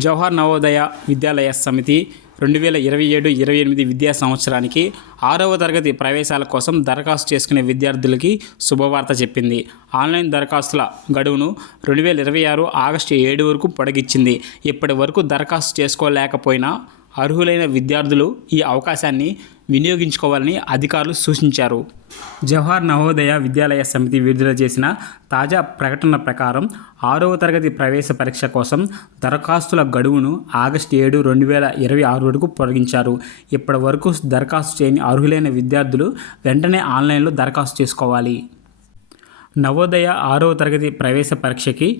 జవహర్ నవోదయ విద్యాలయ సమితి 2027-28 విద్యా సంవత్సరానికి 6వ తరగతి ప్రవేశాల కోసం దరఖాస్తు చేసుకునే విద్యార్థులకి శుభవార్త చెప్పింది. ఆన్లైన్ దరఖాస్తుల గడువును 2026 ఆగస్టు 7 వరకు పొడిగించింది. ఇప్పటి వరకు దరఖాస్తు చేసుకోలేకపోయినా అర్హులైన విద్యార్థులు ఈ అవకాశాన్ని వినియోగించుకోవాలని అధికారులు సూచించారు. జవహర్ నవోదయ విద్యాలయ సమితి విడుదల చేసిన తాజా ప్రకటన ప్రకారం 6వ తరగతి ప్రవేశ పరీక్ష కోసం దరఖాస్తుల గడువును ఆగస్టు 7, 2026 వరకు పొడిగించారు. ఇప్పటి వరకు దరఖాస్తు చేయని అర్హులైన విద్యార్థులు వెంటనే ఆన్లైన్లో దరఖాస్తు చేసుకోవాలి. నవోదయ 6వ తరగతి ప్రవేశ పరీక్షకి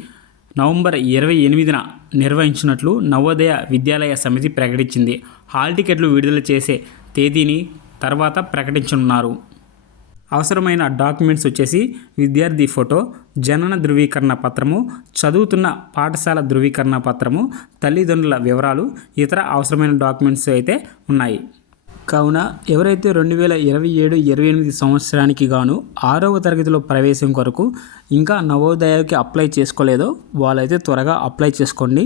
నవంబర్ 28న నిర్వహించినట్లు నవోదయ విద్యాలయ సమితి ప్రకటించింది. హాల్ టికెట్లు విడుదల చేసే తేదీని తర్వాత ప్రకటించనున్నారు. అవసరమైన డాక్యుమెంట్స్ వచ్చేసి విద్యార్థి ఫోటో, జనన ధృవీకరణ పత్రము, చదువుతున్న పాఠశాల ధృవీకరణ పత్రము, తల్లిదండ్రుల వివరాలు, ఇతర అవసరమైన డాక్యుమెంట్స్ అయితే ఉన్నాయి. కావున ఎవరైతే 2027-28 సంవత్సరానికి గాను 6వ తరగతిలో ప్రవేశం కొరకు ఇంకా నవోదయకి అప్లై చేసుకోలేదో వాళ్ళైతే త్వరగా అప్లై చేసుకోండి.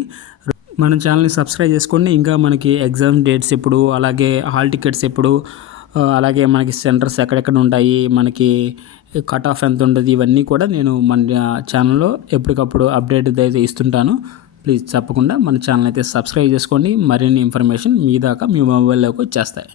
మన ఛానల్ని సబ్స్క్రైబ్ చేసుకోండి. ఇంకా మనకి ఎగ్జామ్ డేట్స్ ఎప్పుడు, అలాగే హాల్ టికెట్స్ ఎప్పుడు, అలాగే మనకి సెంటర్స్ ఎక్కడెక్కడ ఉంటాయి, మనకి కట్ ఆఫ్ ఎంత ఉంటుంది, ఇవన్నీ కూడా నేను మన ఛానల్లో ఎప్పటికప్పుడు అప్డేట్ అయితే ఇస్తుంటాను. ప్లీజ్ తప్పకుండా మన ఛానల్ అయితే సబ్స్క్రైబ్ చేసుకోండి. మరిన్ని ఇన్ఫర్మేషన్ మీ దాకా మీ మొబైల్లోకి వచ్చేస్తాయి.